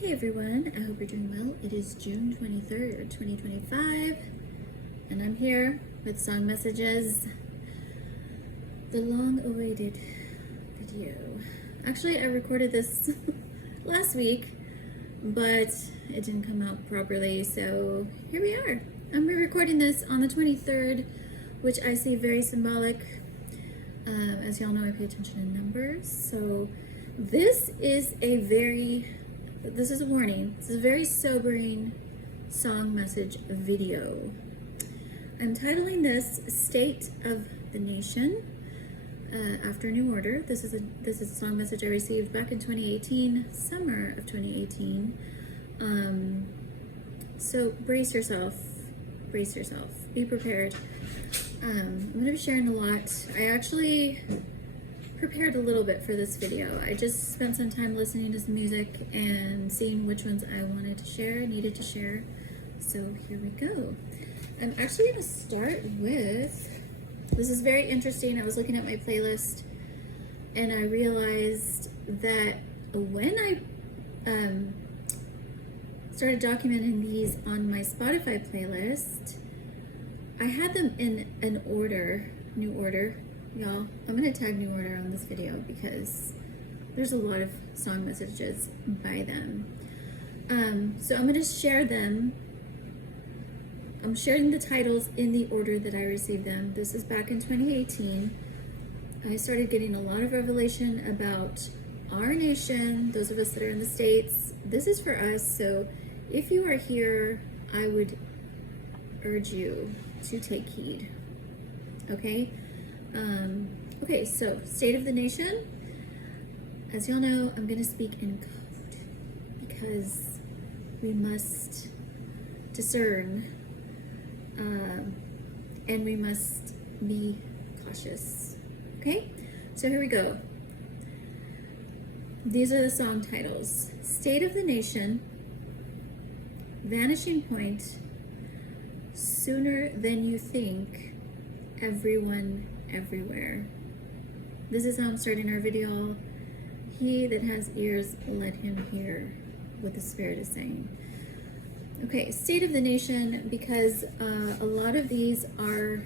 Hey everyone, I hope you're doing well. It is June 23rd, 2025, and I'm here with song messages, the long-awaited video. Actually, I recorded this last week, but it didn't come out properly, so here we are. I'm recording this on the 23rd, which I see very symbolic. As y'all know, I pay attention to numbers, so this is a warning. This is a very sobering song message video. I'm titling this State of the Nation after New Order. This is a song message I received back in 2018, summer of 2018. So brace yourself, be prepared. I'm going to be sharing a lot. I actually prepared a little bit for this video. I just spent some time listening to some music and seeing which ones I wanted to share, needed to share. So here we go. I'm actually going to start with, this is very interesting. I was looking at my playlist and I realized that when I started documenting these on my Spotify playlist, I had them in an order, New Order. Y'all, I'm going to tag New Order on this video because there's a lot of song messages by them. So I'm going to share them. I'm sharing the titles in the order that I received them. This is back in 2018. I started getting a lot of revelation about our nation, those of us that are in the States. This is for us, so if you are here, I would urge you to take heed, okay? Okay, so State of the Nation. As y'all know, I'm going to speak in code because we must discern and we must be cautious. Okay, so here we go. These are the song titles: State of the Nation, Vanishing Point, Sooner Than You Think, Everyone Everywhere. This is how I'm starting our video. He that has ears, let him hear what the Spirit is saying. Okay, State of the Nation, because a lot of these are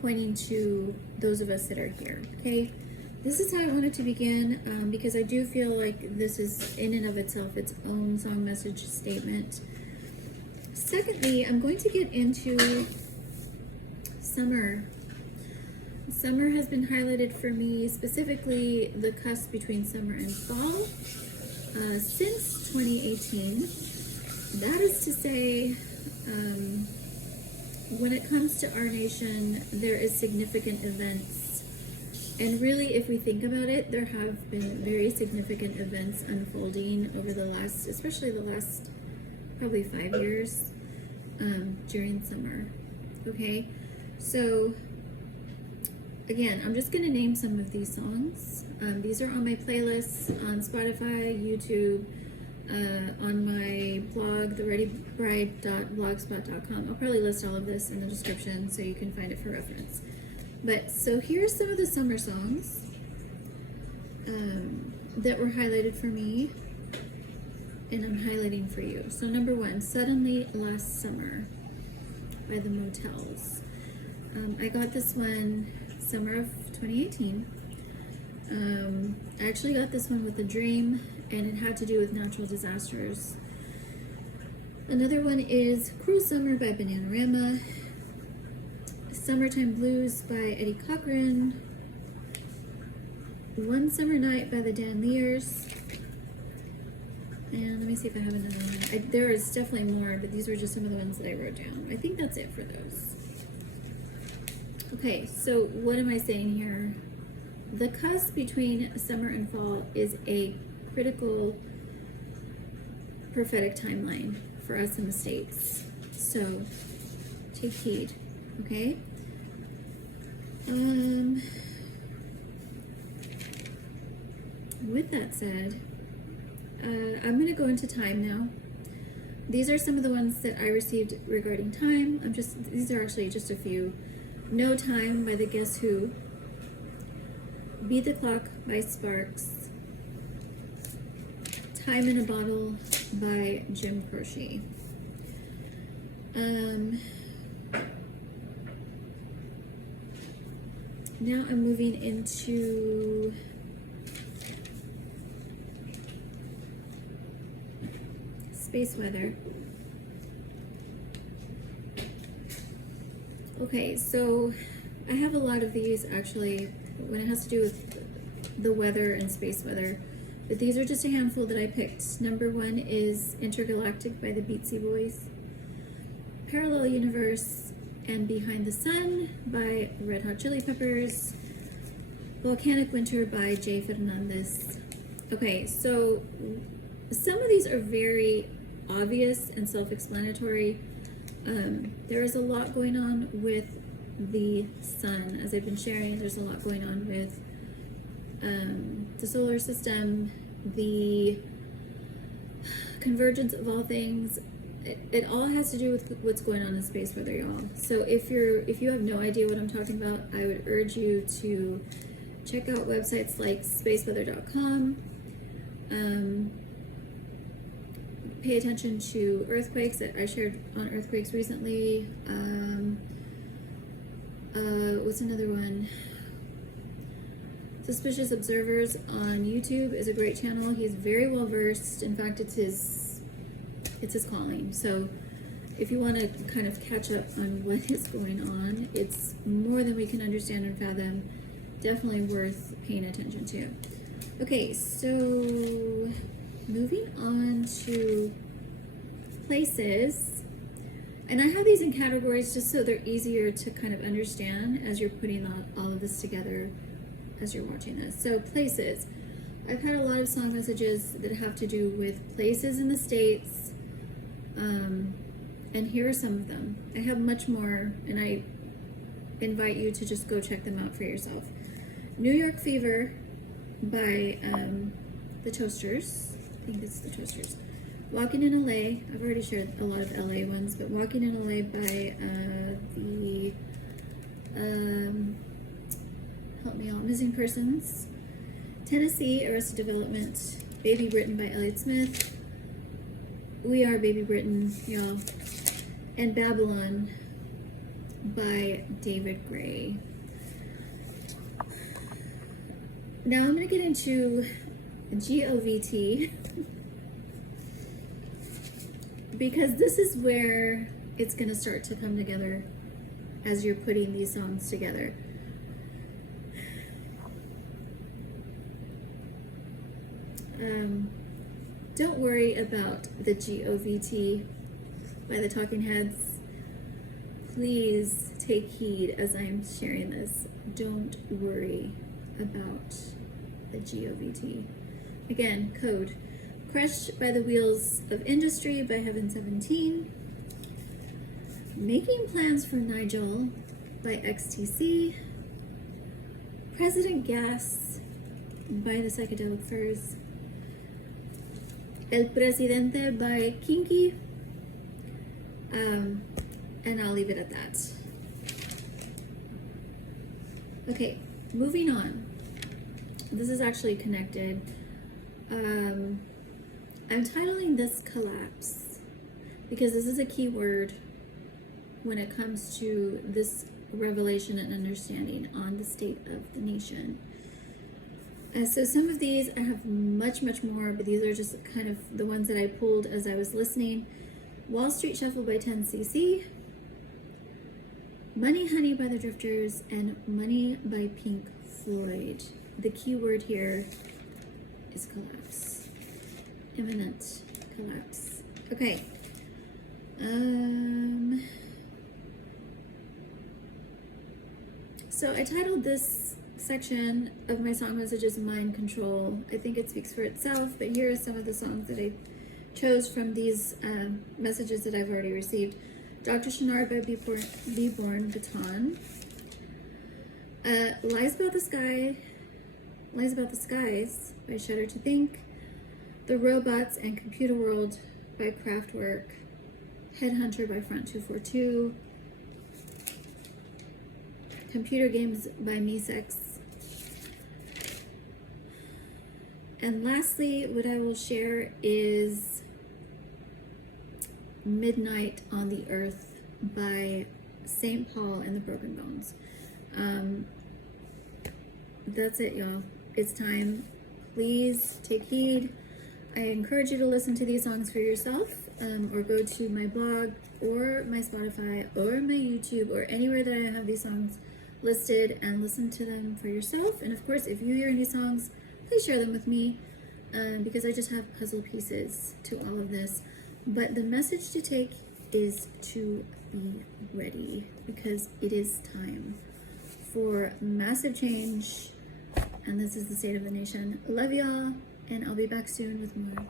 pointing to those of us that are here, okay? This is how I wanted to begin, because I do feel like this is in and of itself its own song message statement. Secondly, I'm going to get into summer. Summer has been highlighted for me, specifically the cusp between summer and fall, since 2018. That is to say, when it comes to our nation, there is significant events. And really, if we think about it, there have been very significant events unfolding over the last, especially the last probably 5 years, during summer. Okay, so again, I'm just going to name some of these songs. These are on my playlists on Spotify, YouTube, on my blog, thereadybride.blogspot.com. I'll probably list all of this in the description so you can find it for reference. But so here's some of the summer songs that were highlighted for me, and I'm highlighting for you. So number one, Suddenly Last Summer by the Motels. I got this one summer of 2018. I actually got this one with a dream, and it had to do with natural disasters. Another one is Cruel Summer by Bananarama, Summertime Blues by Eddie Cochran, One Summer Night by the Dan Lears, and let me see if I have another one. There is definitely more, but these were just some of the ones that I wrote down. I think that's it for those. Okay, so what am I saying here? The cusp between summer and fall is a critical prophetic timeline for us in the States. So take heed, okay? With that said, I'm going to go into time now. These are some of the ones that I received regarding time. These are actually just a few. No Time by the Guess Who, Beat the Clock by Sparks, Time in a Bottle by Jim Croce. Now I'm moving into space weather. Okay, so I have a lot of these actually when it has to do with the weather and space weather, but these are just a handful that I picked. Number one is Intergalactic by the Beatsy Boys, Parallel Universe and Behind the Sun by Red Hot Chili Peppers, Volcanic Winter by Jay Fernandez. Okay, so some of these are very obvious and self-explanatory. There is a lot going on with the sun. As I've been sharing, there's a lot going on with the solar system, the convergence of all things. It all has to do with what's going on in space weather, y'all. So if you have no idea what I'm talking about, I would urge you to check out websites like spaceweather.com. Pay attention to earthquakes. I shared on earthquakes recently. What's another one? Suspicious Observers on YouTube is a great channel. He's very well versed. In fact, it's his calling. So if you want to kind of catch up on what is going on, it's more than we can understand and fathom. Definitely worth paying attention to. Okay, so moving on to places. And I have these in categories just so they're easier to kind of understand as you're putting all of this together as you're watching this. So places. I've had a lot of song messages that have to do with places in the States. And here are some of them. I have much more, and I invite you to just go check them out for yourself. New York Fever by the Toasters. I think it's the Toasters. Walking in LA. I've already shared a lot of LA ones, but Walking in LA by the help me out, Missing Persons. Tennessee, Arrested Development. Baby Britain by Elliott Smith. We Are Baby Britain, y'all. And Babylon by David Gray. Now I'm going to get into GOVT because this is where it's going to start to come together as you're putting these songs together. Don't worry about the GOVT by the Talking Heads. Please take heed as I'm sharing this. Don't worry about the GOVT. Again, code. Crushed by the Wheels of Industry by Heaven 17. Making Plans for Nigel by XTC. President Gas by the Psychedelic Furs. El Presidente by Kinky. And I'll leave it at that. Okay, moving on. This is actually connected. I'm titling this Collapse because this is a key word when it comes to this revelation and understanding on the state of the nation. So some of these, I have much more, but these are just kind of the ones that I pulled as I was listening. Wall Street Shuffle by 10cc, Money Honey by the Drifters, and Money by Pink Floyd. The key word here is collapse. Imminent collapse. Okay. So I titled this section of my song messages Mind Control. I think it speaks for itself, but here are some of the songs that I chose from these messages that I've already received. Dr. Chenard by Be Born Baton. Lies About the Skies by Shudder to Think. The Robots and Computer World by Kraftwerk. Headhunter by Front 242. Computer Games by Mesex. And lastly, what I will share is Midnight on the Earth by St. Paul and the Broken Bones. That's it, y'all. It's time. Please take heed. I encourage you to listen to these songs for yourself, or go to my blog or my Spotify or my YouTube or anywhere that I have these songs listed and listen to them for yourself. And of course, if you hear any songs, please share them with me, because I just have puzzle pieces to all of this. But the message to take is to be ready, because it is time for massive change, and this is the state of the nation. Love y'all, and I'll be back soon with more.